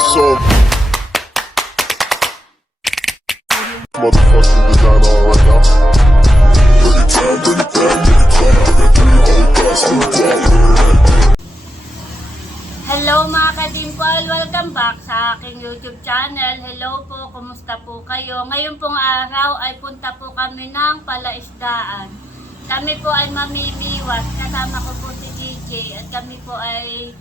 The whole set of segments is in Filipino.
So motherfucking designer right now. Bring it down, bring it down, bring it down. I got 3 whole glass in the dark. Hello mga ka-Dimple! Welcome back sa aking YouTube channel. Hello po, kumusta po kayo? Ngayon pong araw ay punta po kami ng palaisdaan. Kami po ay mamimiwas. Kasama ko po si DJ at kami po ay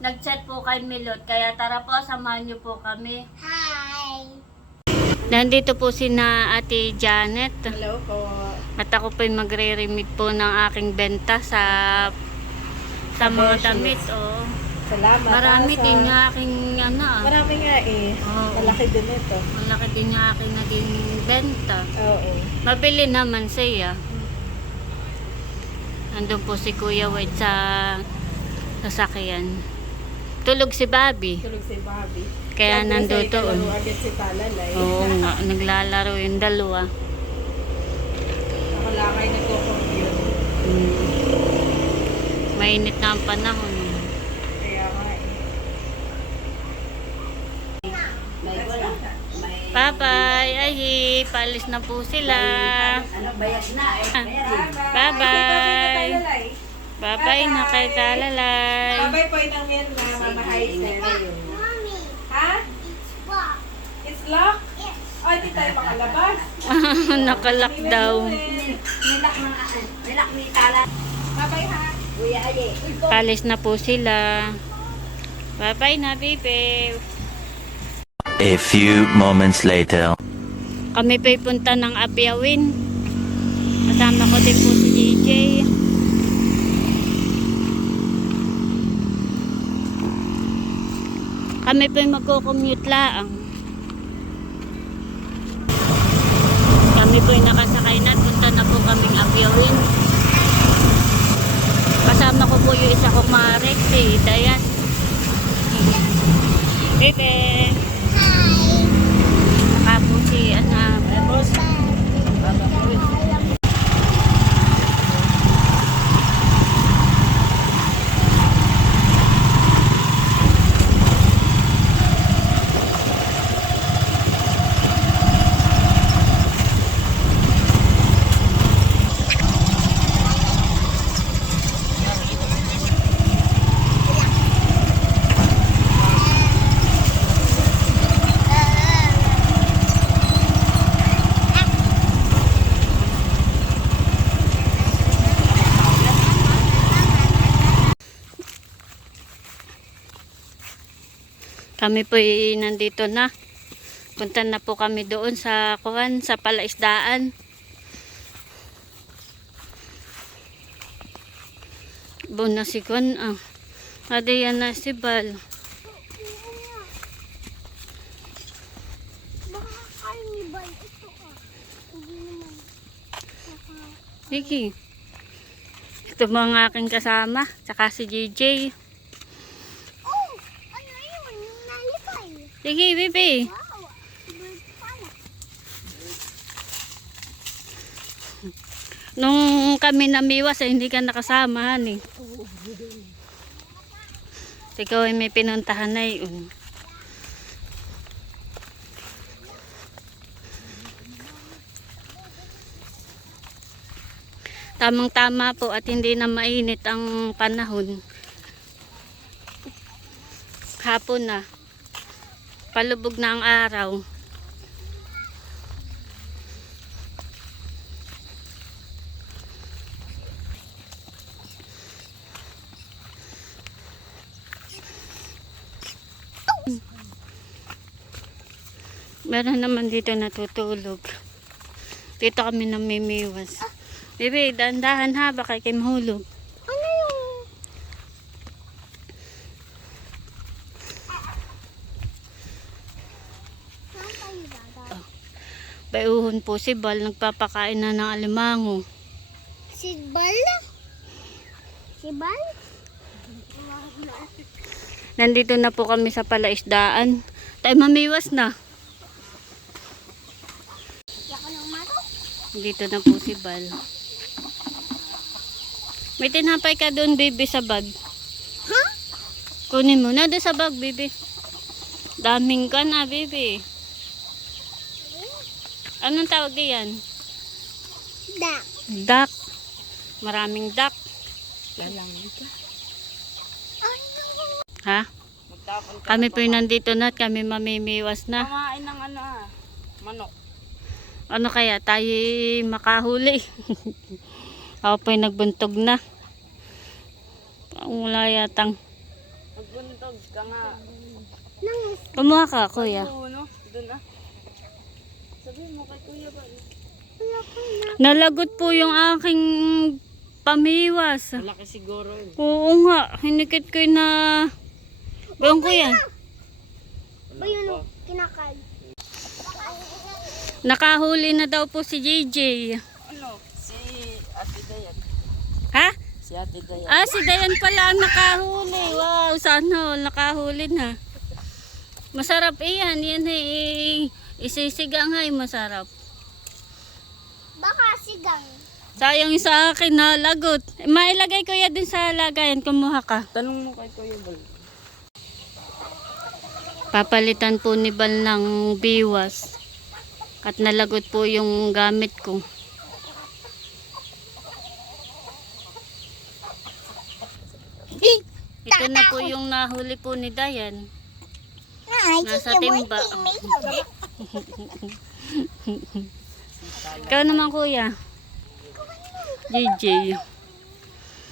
nag-chat po kay Milot. Kaya tara po, samahan niyo po kami. Hi! Nandito po si na Ate Janet. Hello po. At ako po ay magre-remit po ng aking benta sa mga damit. Oh. Salamat. Marami din nga aking Marami nga eh. Oo. Malaki din ito. Malaki din nga aking naging benta. Oo. Mabili naman siya. Andun po si Kuya White sa sasakyan. Tulog si Bobby. Tulog si Bobby. Kaya nandun doon. Agad si Talalay. Oo nga, naglalaro yung dalawa. Ako lang ay nagko-compute. Mainit na ang panahon. Kaya nga eh. Bye-bye! Ay, palis na po sila. Bayad na eh. Bye-bye! Bye-bye na kay Talalay. Babay po inang yan na mamahay sir. Mommy, Ha? it's locked. It's locked? Yes. Ay, di tayo makalabas. Nakalock daw. Nilak ni Tala. Babay ha. Kuya Aye. Palis na po sila. Bye-bye na, baby. A few moments later. Kami pa'y punta ng Abiawin. Kasama ko din po si DJ. Kami pa'y magko-commute laang. Kami po'y nakasakay na. Punta na po kaming Abiawin. Kasama ko po yung isa kong Marek, si Dayan. Bebe! Saka po si anak. Kami po nandito na. Punta na po kami doon sa kuwan, sa palaisdaan. Buon na si Kuwan. Adi yan na si Bal. Baka kain ni Bay ito ah. Hindi naman. Vicky. Ito mga aking kasama. Tsaka si JJ. Oh! Ano yun? Yung nalipay. Sige, baby. Wow! Bird pala. Nung kami namiwas, hindi ka nakasama, eh. Ikaw ay may pinuntahan na yun. Tamang-tama po at hindi na mainit ang panahon. Hapon na. Palubog na ang araw. Meron naman dito natutulog. Dito kami namimiwas. Bebe, dahan-dahan ha, baka kayo mahulog. Ano yung... Saan tayo dadaan? Bayuhon po si Bal, nagpapakain na ng alimango. Si Bal? Si Bal? Nandito na po kami sa palaisdaan. Tayo mamiwas na. Ako ng mato? Dito na po si Bal. May tinapay ka doon, baby, sa bag. Ha? Kunin mo na doon sa bag, baby. Daming ka na, baby. Anong tawag diyan? Duck. Duck. Maraming duck. Ha? Kami po yung nandito na at kami mamimiwas na. Kumain ng manok. Ano kaya? Tayo makahuli. Ako po yung nagbuntog na. Wala yatang. Magbuntog ka nga. Kumuha ka, kuya. No? Doon Sabihin mo kay kuya ba? Nalagot po yung aking pamiwas. Malaki siguro. Oo nga. Hinikit ko na... Bayong kuya. Ba yun o? Kinakal. Nakahuli na daw po si JJ. Ano? Si Ate Dayan. Ha? Si Ate Dayan. Ah, si Dayan pala ang nakahuli. Wow, sana all nakahuli na. Masarap iyan. Yan eh. Isisigang ay masarap. Baka sigang. Sayang yung sa akin na lagot. Mailagay ko yan din sa lagayan. Kumuha ka. Tanong mo kay kuya ba? Papalitan po ni Bal ng biwas. At nalagot po yung gamit ko. Ito na po yung nahuli po ni Dayan. Ay, Nasa timba. Ikaw naman kuya. JJ.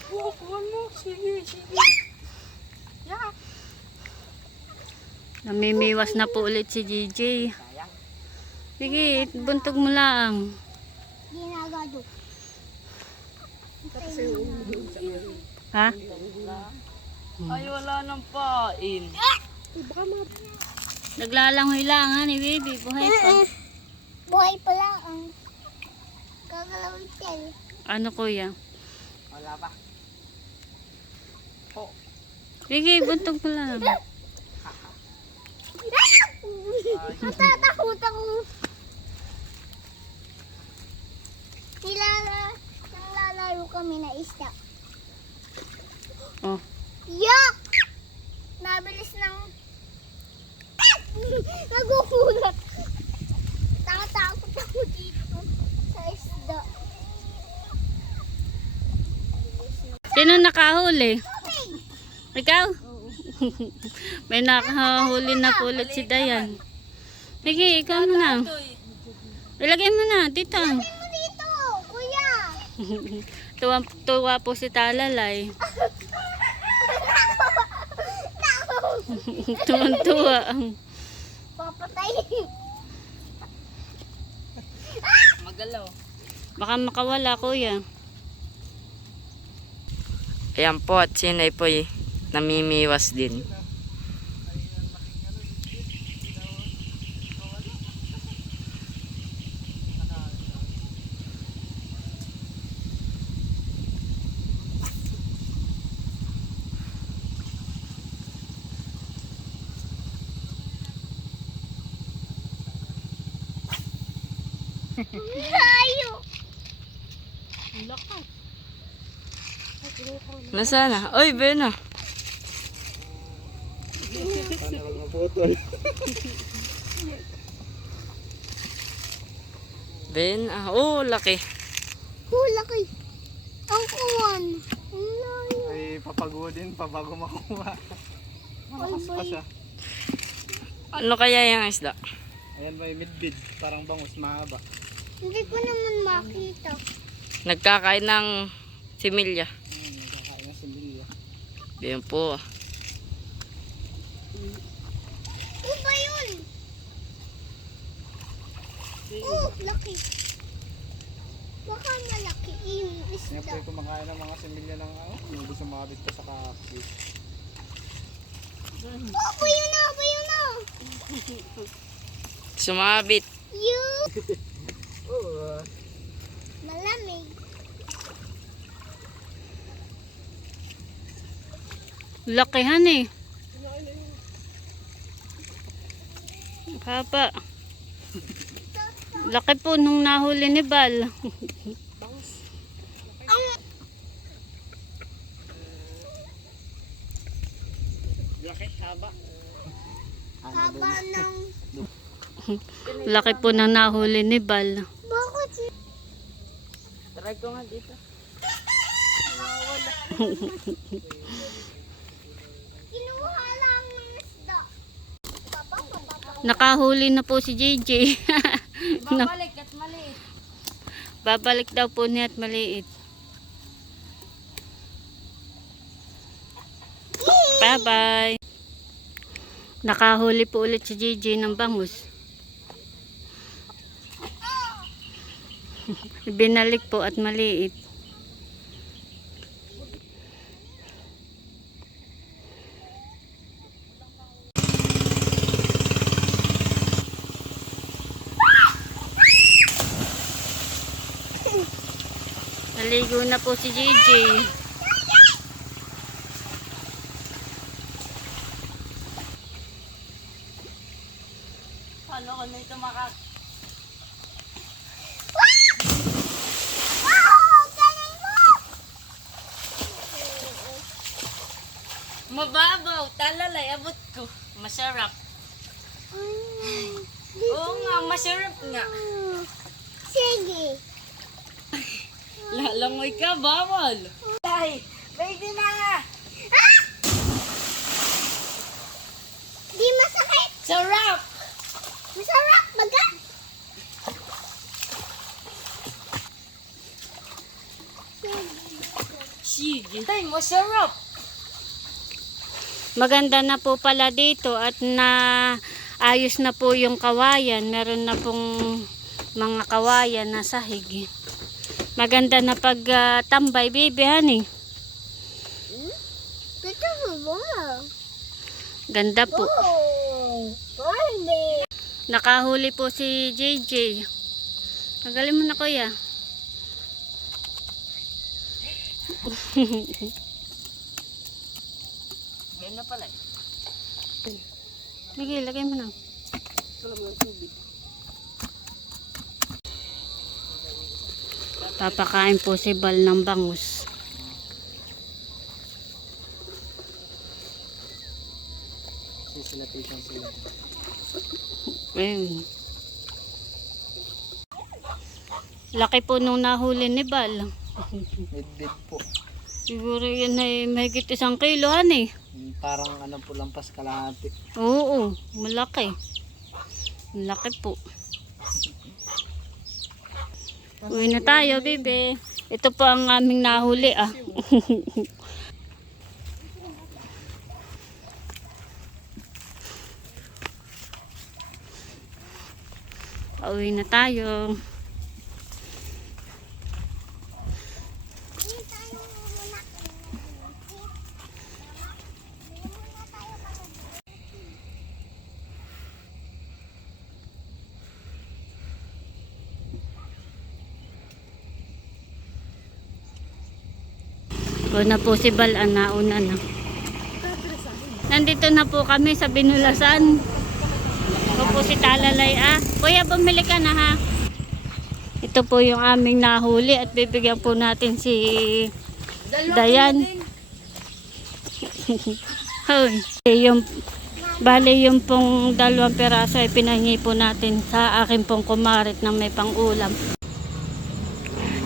Kuha mo. Sige. Namimiwas na po ulit si JJ. Sige, buntog mo lang. Ginagado. Ha? Ay, wala nang pain. Naglalangoy lang ha ni baby. Buhay pa. Buhay pa lang ang gagalawin tayo. Ano kuya? Wala pa. Sige, buntog mo lang. Natatakot ako. Naglalaro kami na isda. Oh. Yuck! Nabilis ng... Nagukulat. Takot ako dito sa isda. Sino nakahuli? Ikaw? May nakahuli na po ulit si Dayan. Sige, ikaw na. Ilagay mo na, dito. Ano dito, kuya? Tuwa po si Talalay. Tuwan-tuwa. Papatay. Magalaw. Baka makawala, kuya. Ayan po at sinay po namimiwas din. Tayo. Nasaan na? Oy, Bena. Ben, oh, laki. Laki. Ang kuwan. Ang layo. Ay papagodin pa bago makuha. Malakas pa siya. Ano kaya yung isda? Ayan may midbid, parang bangus mahaba. Hindi ko naman makita. Nagkakain ng similya. Kakain na simbilya. Ayan po. Ano ba yun? Laki. Baka malaki yung Yan po isda. yung kumakain ng mga simbilya ng yung gusto makabit pa sa kakis. Bayo na. Sumabit. Malamig. Lakihan eh. Papa. Laki po nung nahuli ni Bal. Laki, haba. Haba ng... Laki po ng nahuli ni Bal. Bakit? Try ko nga dito. Kinuha lang ng isda. Nakahuli na po si JJ. Babalik at maliit. Babalik daw po niya at maliit. Bye-bye. Nakahuli po ulit si JJ ng bangus. Binalik po at maliit. Naligo na po si JJ. Paano ko na ito makak... Wow! Galing mo! Mababaw, talalay, abot ko. Masarap. Oo nga, masarap nga. Sige. Lalangoy ka, bawal. Ay, pwede na. Di masakit. Sarap. Masarap. Maga. Sige. Ay, masarap. Maganda na po pala dito at na ayos na po yung kawayan. Meron na pong mga kawayan na sahig. Maganda na pag tambay, baby, honey. Ito mo ba? Ganda po. Oh. Pwede. Nakahuli po si JJ. Tagalin mo na, kuya. Ngayon na pala. Sige, lagay mo na. Papakain po si Bal ng bangus. Sisilatisan sila. Ayun. Laki po nung nahuli ni Bal. Bid po. Siguro yun ay mahigit 1 kilo, eh. Parang ano po lampas kalahati. Oo, malaki. Malaki po. Uwi na tayo, bebe. Ito po ang aming nahuli, ah. Pauwi na tayo. Una po si Bal, nauna na. Nandito na po kami sa Binulasan. Ito po si Talalay, ah. Kuya, bumili ka na, ha. Ito po yung aming nahuli at bibigyan po natin si Dayan. Hoy, bali yung pong 2 peraso ay pinangi po natin sa akin pong kumarit na may pang-ulam.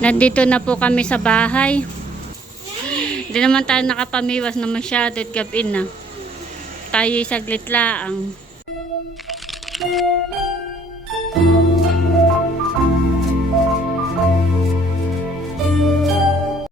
Nandito na po kami sa bahay. Hindi naman tayo nakapamiwas na masyado at gabi na. Tayo saglit laang.